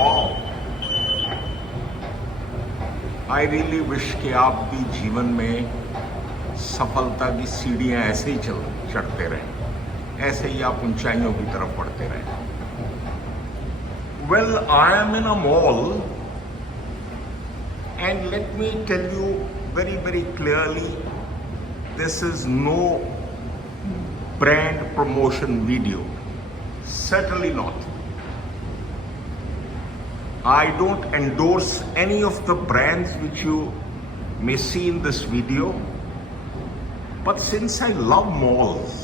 Wow, I really wish कि आप भी जीवन में सफलता की सीढ़ियां ऐसे ही चढ़ते रहें, ऐसे ही आप ऊंचाइयों की तरफ बढ़ते रहें। Well, I am in a mall and let me tell you very, very clearly, this is no brand promotion video. Certainly not. I don't endorse any of the brands which you may see in this video. But since I love malls,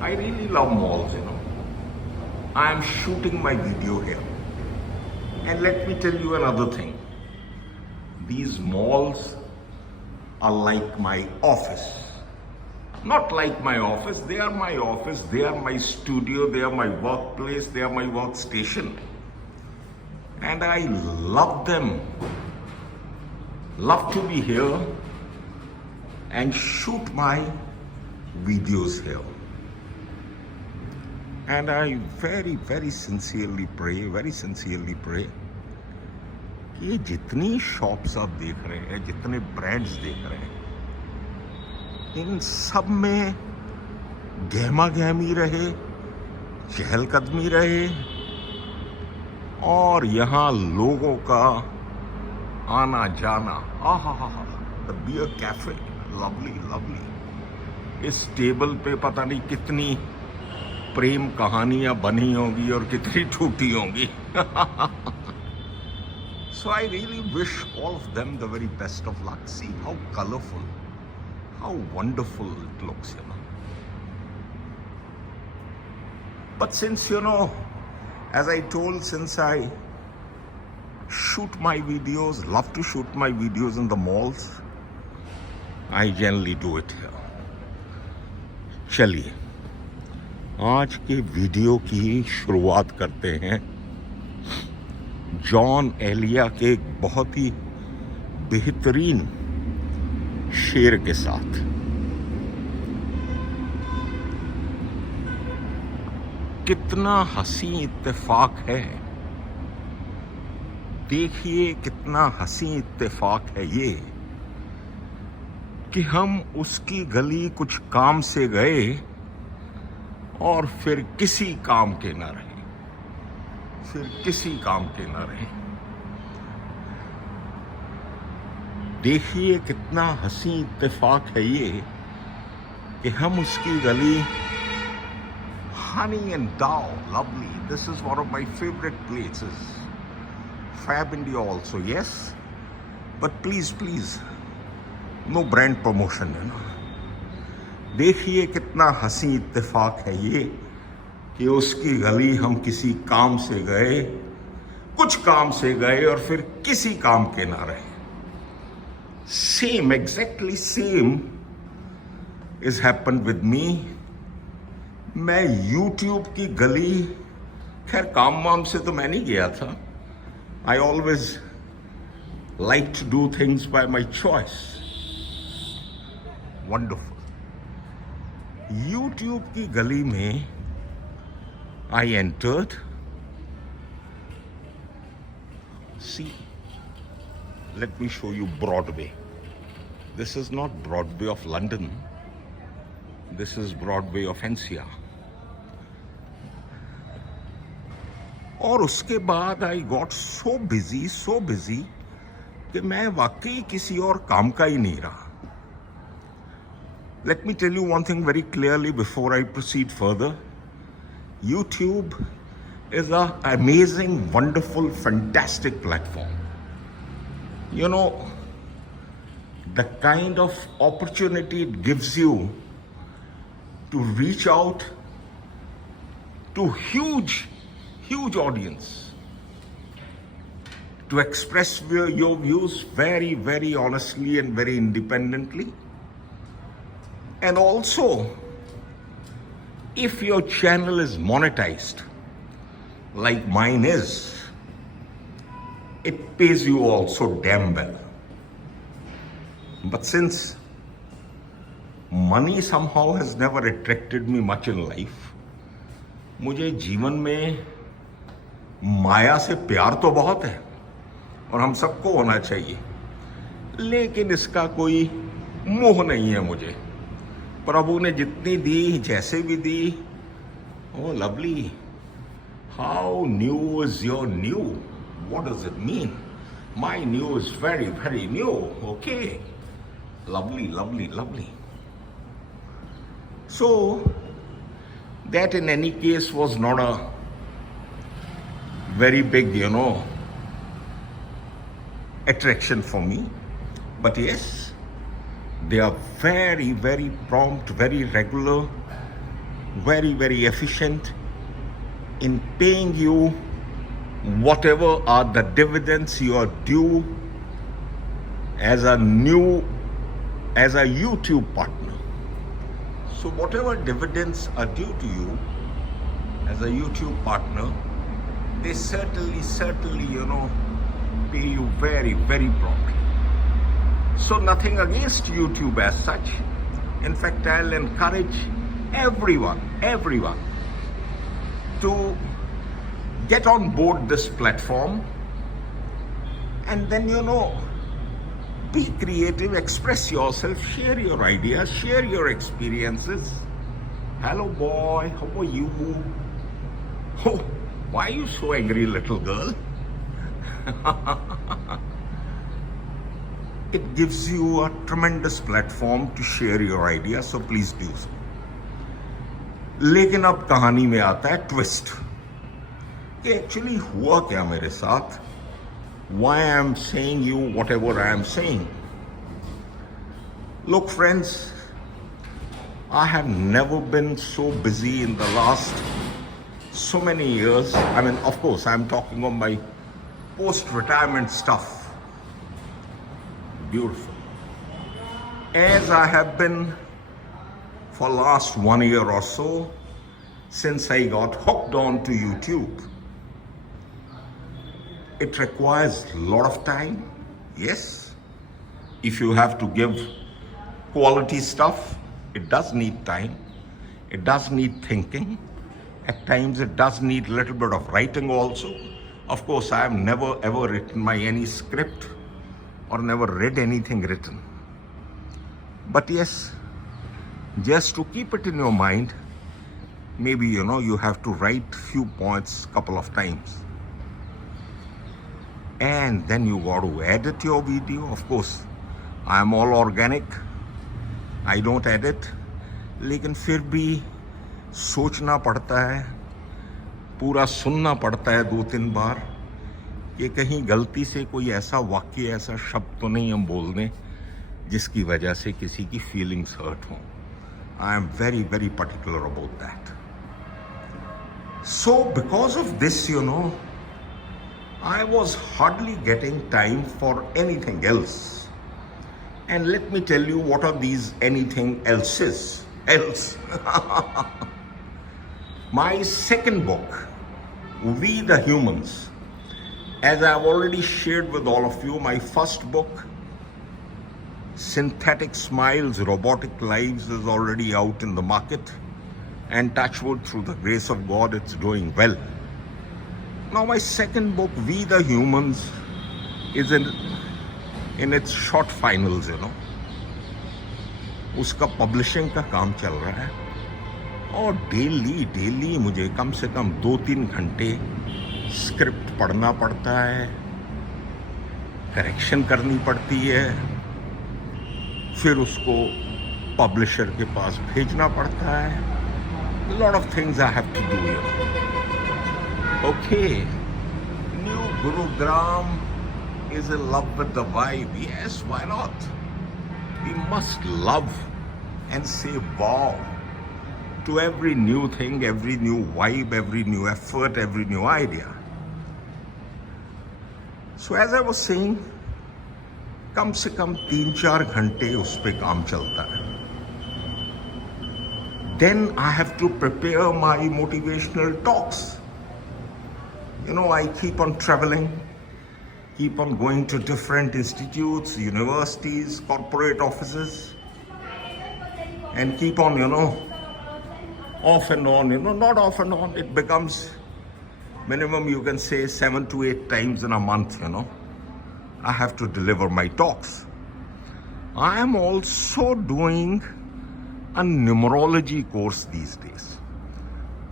I really love malls, I am shooting my video here. And let me tell you another thing. These malls are like my office. Not like my office, they are my office, they are my studio, they are my workplace, they are my workstation. And I love them. Love to be here and shoot my videos here. And I very, very sincerely pray ये जितनी shops आप देख रहे हैं, जितने brands देख रहे हैं, इन सब में गहमा गहमी रहे, चहलकदमी रहे और यहाँ लोगों का आना जाना। The beer cafe, lovely lovely. इस टेबल पे पता नहीं कितनी प्रेम कहानियां बनी होंगी और कितनी टूटी होंगी। So I really wish all of them the very best of luck. See how colorful, how wonderful it looks, But since, as I told, since I shoot my videos, love to shoot my videos in the malls, I generally do it here. चलिए, आज के video की शुरुआत करते हैं John Elia के एक बहुत ही बेहतरीन शेर के साथ। कितना हंसी इत्तेफाक है, देखिए कितना हंसी इत्तेफाक है ये कि हम उसकी गली कुछ काम से गए और फिर किसी काम के ना रहे, देखिए कितना हंसी इत्तेफाक है ये कि हम उसकी गली Honey and Dow, lovely. This is one of my favorite places. Fab India also, yes. But please, no brand promotion, देखिए कितना हंसी इत्तेफाक है ये कि उसकी गली हम किसी काम से गए, कुछ काम से गए और फिर किसी काम के ना रहे। Same, exactly same is happened with me. मैं YouTube की गली, खैर काम वाम से तो मैं नहीं गया था। I always like to do things by my choice. Wonderful. YouTube की गली में I entered. See, let me show you Broadway. This is not Broadway of London. This is Broadway of NCR. और उसके बाद I got so busy कि मैं वाकई किसी और काम का ही नहीं रहा। Let me tell you one thing very clearly before I proceed further. YouTube is an amazing, wonderful, fantastic platform. The kind of opportunity it gives you to reach out to huge audience, to express your views very, very honestly and very independently. And also, if your channel is monetized, like mine is, it pays you also damn well. But since money somehow has never attracted me much in life, मुझे जीवन में माया से प्यार तो बहुत है और हम सबको होना चाहिए, लेकिन इसका कोई मोह नहीं है मुझे। प्रभु ने जितनी दी, जैसे भी दी, oh lovely. How new is your new? What does it mean? My new is very very new. Okay, lovely lovely lovely. So that in any case was not a very big, attraction for me. But yes, they are very, very prompt, very regular, very, very efficient in paying you whatever are the dividends you are due as a YouTube partner. So whatever dividends are due to you as a YouTube partner, they certainly, pay you very, very promptly. So nothing against YouTube as such. In fact, I'll encourage everyone to get on board this platform and then, be creative, express yourself, share your ideas, share your experiences. Hello boy, how are you? Oh, why are you so angry, little girl? It gives you a tremendous platform to share your ideas, so please do so. लेकिन अब कहानी में आता है twist कि actually हुआ क्या मेरे साथ, why I am saying you whatever I am saying. Look friends, I have never been so busy in the last so many years. I mean, of course, I am talking of my post-retirement stuff. Beautiful. As I have been for last 1 year or so, since I got hooked on to YouTube. It requires a lot of time, yes. If you have to give quality stuff, it does need time. It does need thinking. At times it does need a little bit of writing also. Of course, I have never ever written any script or never read anything written. But yes, just to keep it in your mind, maybe you have to write few points couple of times. And then you got to edit your video. Of course, I am all organic. I don't edit. लेकिन फिर भी सोचना पड़ता है, पूरा सुनना पड़ता है 2-3 बार कि कहीं गलती से कोई ऐसा वाक्य, ऐसा शब्द तो नहीं हम बोल दें जिसकी वजह से किसी की फीलिंग्स हर्ट हों. I am very, very particular about that. So because of this, I was hardly getting time for anything else. And let me tell you what are these anything else. My second book, We the Humans, as I've already shared with all of you, my first book, Synthetic Smiles, Robotic Lives, is already out in the market. And touch wood, through the grace of God, it's doing well. Now my second book, We the Humans, is in its short finals, उसका publishing का काम चल रहा है और daily मुझे कम से कम 2-3 घंटे स्क्रिप्ट पढ़ना पड़ता है, करेक्शन करनी पड़ती है, फिर उसको पब्लिशर के पास भेजना पड़ता है. Lot of things I have to do here. Okay, New Gurugram is in love with the vibe. Yes, why not? We must love and say wow to every new thing, every new vibe, every new effort, every new idea. So as I was saying, कम से कम 3-4 घंटे उस पे काम चलता है. Then I have to prepare my motivational talks. I keep on traveling, keep on going to different institutes, universities, corporate offices, and keep on, off and on, not off and on. It becomes minimum you can say 7 to 8 times in a month, I have to deliver my talks. I am also doing a numerology course these days.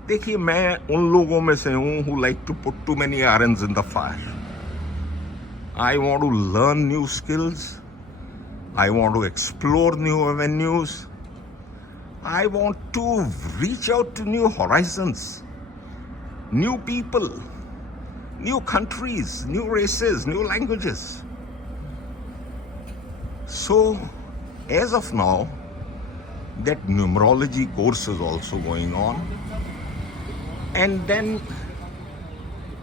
देखिए, मैं उन लोगों में से हूँ who like to put too many irons in the fire. I want to learn new skills. I want to explore new avenues. I want to reach out to new horizons, new people, new countries, new races, new languages. So, as of now, that numerology course is also going on. And then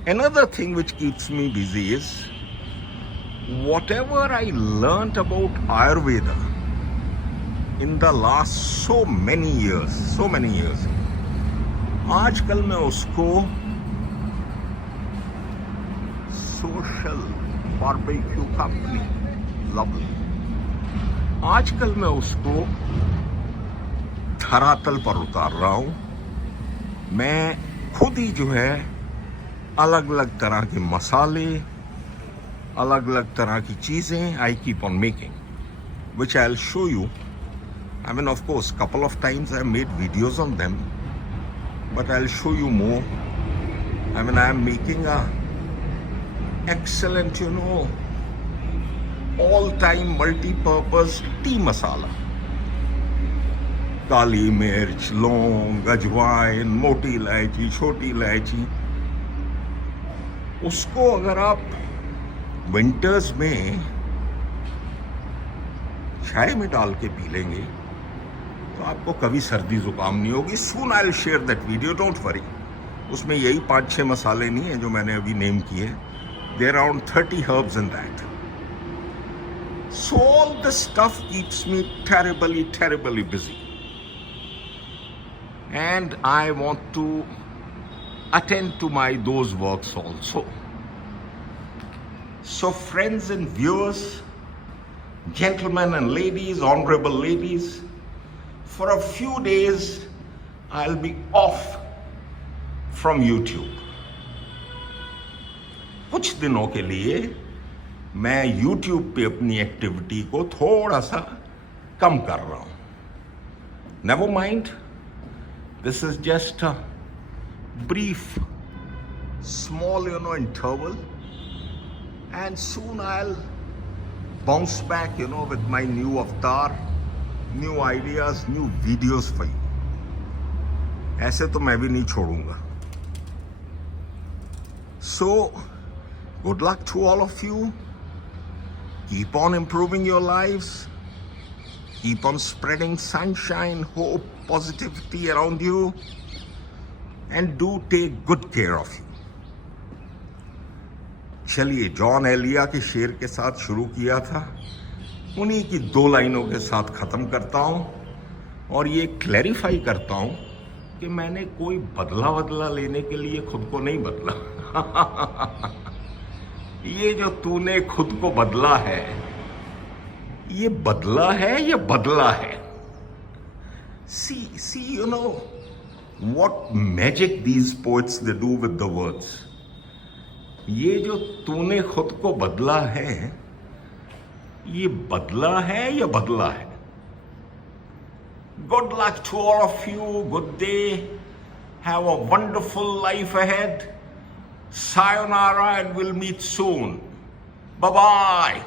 another thing which keeps me busy is whatever I learnt about Ayurveda in the last so many years, आजकल मैं उसको social barbecue company lovely, आजकल मैं उसको धरातल पर उतार रहा हूं. मैं खुद ही जो है अलग अलग तरह के मसाले, अलग अलग तरह की चीजें I keep on making, which I'll show you. I mean, of course, couple of times I made videos on them, but I'll show you more. I mean, I am making a excellent, all-time multi-purpose tea masala. काली मिर्च, लौंग, अजवाइन, मोटी इलायची, छोटी इलायची. उसको अगर आप विंटर्स में चाय में डाल के पी लेंगे तो आपको कभी सर्दी जुकाम नहीं होगी. Soon I'll share that video, don't worry. उसमें यही 5-6 मसाले नहीं है जो मैंने अभी नेम किए. There are around 30 herbs in that. So all this stuff keeps me terribly busy. And I want to attend to those works also. So friends and viewers, gentlemen and ladies, honorable ladies, for a few days I'll be off from YouTube. कुछ दिनों के लिए मैं YouTube पे अपनी activity को थोड़ा सा कम कर रहा हूं. Never mind, this is just a brief, small, interval. And soon I'll bounce back, with my new avatar, new ideas, new videos for you. ऐसे तो मैं भी नहीं छोड़ूंगा. So, good luck to all of you. Keep on improving your lives. Keep on spreading sunshine, hope, positivity around you. And do take good care of you. चलिए, John Elia के शेर के साथ शुरू किया था, उन्हीं की 2 लाइनों के साथ ख़त्म करता हूँ और ये क्लैरिफाई करता हूँ कि मैंने कोई बदला लेने के लिए खुद को नहीं बदला. ये जो तूने खुद को बदला है, ये बदला है या बदला है? See, what magic these poets they do with the words. ये जो तूने खुद को बदला है, ये बदला है या बदला है? Good luck to all of you. Good day. Have a wonderful life ahead. Sayonara, and we'll meet soon. Bye-bye.